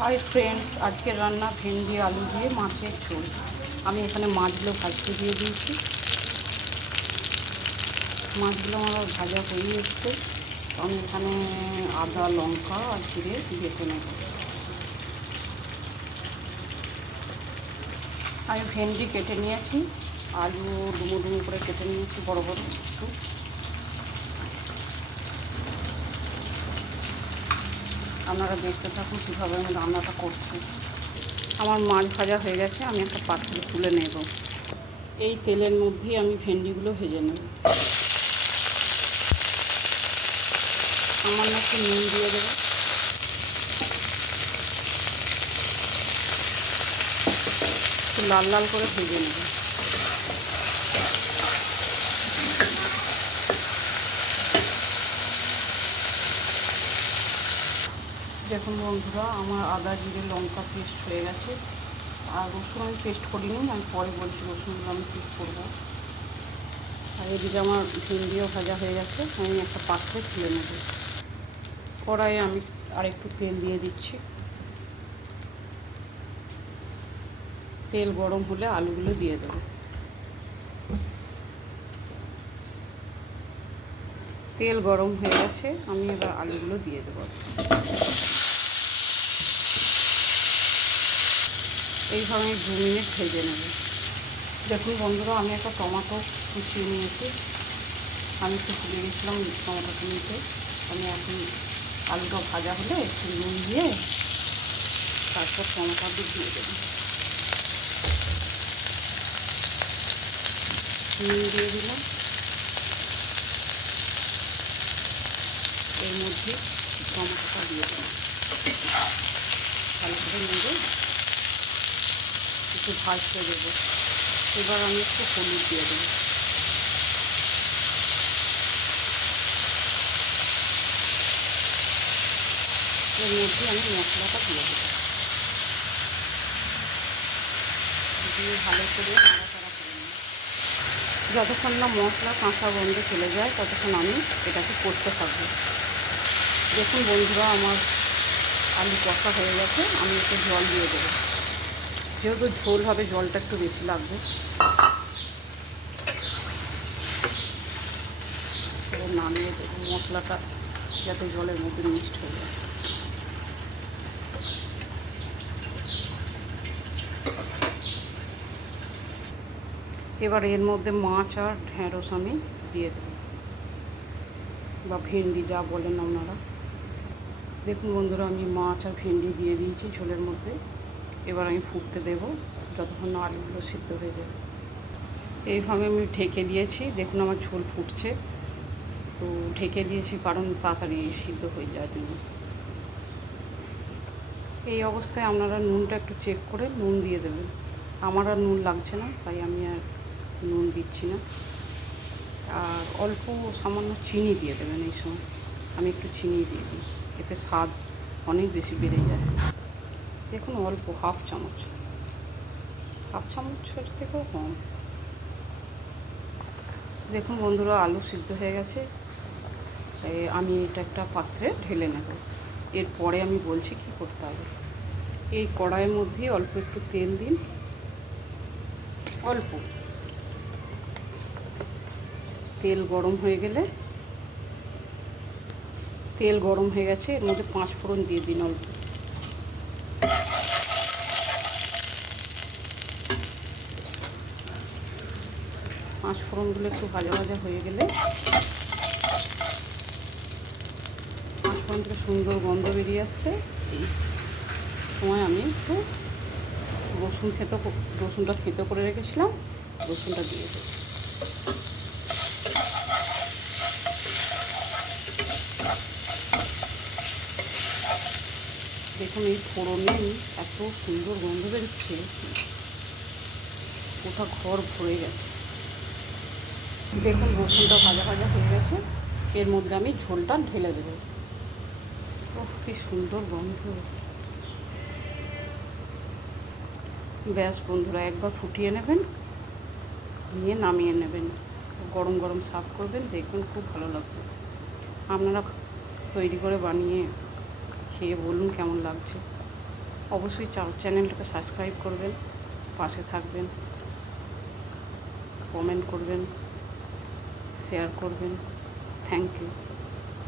Hi friends, আজকের রান্না ভেন্ডি আলু দিয়ে মাছের ঝোল। আমি এখানে মাছগুলো ভাজতে দিয়ে দিয়েছি। মাছগুলো আমার ভাজা হয়ে এসছে। আমি এখানে আদা লঙ্কা আর জিরে বেটে নেব। আমি ভেন্ডি কেটে নিয়েছি, আলু ডুমো ডুমো করে কেটে নিয়েছি বড় বড় একটু। আপনারা দেখতে থাকুন কীভাবে আমি রান্নাটা করছি। আমার মাছ ভাজা হয়ে গেছে, আমি একটা পাত্রে তুলে নেব। এই তেলের মধ্যেই আমি ভেন্ডিগুলো ভেজে নেব। সামান্য একটু নুন দিয়ে দেবো। একটু লাল লাল করে ভেজে নেব। দেখুন বন্ধুরা, আমার আদা জিরে লঙ্কা পেস্ট হয়ে গেছে। আর রসুন আমি পেস্ট করিনি, আমি পরে বলছি রসুনগুলো আমি পেস্ট করবো। আর এদিকে আমার ভেন্ডিও ভাজা হয়ে গেছে, আমি একটা পাত্রে তুলে নেব। কড়াইয়ে আমি আরেকটু তেল দিয়ে দিচ্ছি। তেল গরম হলে আলুগুলো দিয়ে দেবো। তেল গরম হয়ে গেছে, আমি এবার আলুগুলো দিয়ে দেবো। এইভাবে 2 মিনিট ভেজে নেব। দেখুন বন্ধুরা, আমি একটা টমেটো কুচিয়ে নিয়েছি। আমি একটু ভুলে গেছিলাম টমেটোটা নিতে। আমি এখন আলুটা ভাজা হলে একটু নুন দিয়ে তারপর টমেটো দিয়ে দেবো। নুন দিয়ে দিলাম। এর মধ্যে টমেটোটা দিয়ে দেবো। ভালো করে নেড়ে একটু ভাজতে দেবো। এবার আমি একটু হলুদ দিয়ে দেবো। এর মধ্যে আমি মশলাটা দিয়ে দেবো। দিয়ে ভালো করে নাড়াচাড়া করে নেব। যতক্ষণ না মশলা কাঁচা গন্ধ চলে যায় ততক্ষণ আমি এটাকে করতে থাকবো। দেখুন বন্ধুরা, আমার আলু কষা হয়ে গেছে, আমি একটু জল দিয়ে দেবো। যেহেতু ঝোল হবে জলটা একটু বেশি লাগবে। এবার নামিয়ে দেবো, মশলাটা যাতে জলের মধ্যে মিক্সড হয়ে যায়। এবার এর মধ্যে মাছ আর ঢেঁড়স আমি দিয়ে দেবো, বা ভেন্ডি যা বলেন আপনারা। দেখুন বন্ধুরা, আমি মাছ আর ভেন্ডি দিয়ে দিয়েছি ঝোলের মধ্যে। এবার আমি ফুটতে দেব যতক্ষণ না আলুগুলো সিদ্ধ হয়ে যাবে। এইভাবে আমি ঢেকে দিয়েছি। দেখুন আমার ঝোল ফুটছে, তো ঢেকে দিয়েছি কারণ তাড়াতাড়ি সিদ্ধ হয়ে যাওয়ার জন্য। এই অবস্থায় আপনারা নুনটা একটু চেক করে নুন দিয়ে দেবেন। আমার আর নুন লাগছে না, তাই আমি আর নুন দিচ্ছি না। আর অল্প সামান্য চিনি দিয়ে দেবেন এই সময়। আমি একটু চিনি দিয়ে দিই, এতে স্বাদ অনেক বেশি বেড়ে যায়। দেখুন অল্প হাফ চামচের থেকেও কম। দেখুন বন্ধুরা, আলু সিদ্ধ হয়ে গেছে। আমি এটা একটা পাত্রে ঢেলে নেব। এরপরে আমি বলছি কি করতে হবে। এই কড়াইয়ের মধ্যে অল্প একটু তেল দিন। অল্প তেল গরম হয়ে গেলে, তেল গরম হয়ে গেছে, এর মধ্যে 5 ফোড়ন দিয়ে দিন অল্প। পাঁচ ফোড়নগুলো একটু ভাজা ভাজা হয়ে গেলে, 5 ফোড়ন থেকে সুন্দর গন্ধ বেরিয়ে আসছে। এই সময় আমি একটু রসুনটা থেঁতো করে রেখেছিলাম, রসুনটা দিয়ে দেবো। দেখুন এই ফোড়নে এত সুন্দর গন্ধ বেরোচ্ছে, গোটা ঘর ভরে গেছে। দেখুন রসুনটা ভাজা ভাজা হয়ে গেছে, এর মধ্যে আমি ঝোলটা ঢেলে দেবো। কি সুন্দর গন্ধ। ব্যাস বন্ধুরা, একবার ফুটিয়ে নেবেন, নিয়ে নামিয়ে নেবেন। গরম গরম সার্ভ করবেন, দেখবেন খুব ভালো লাগবে। আপনারা তৈরি করে বানিয়ে খেয়ে বলুন কেমন লাগছে। অবশ্যই চ্যানেলটাকে সাবস্ক্রাইব করবেন, পাশে থাকবেন, কমেন্ট করবেন, শেয়ার করবেন। Thank you.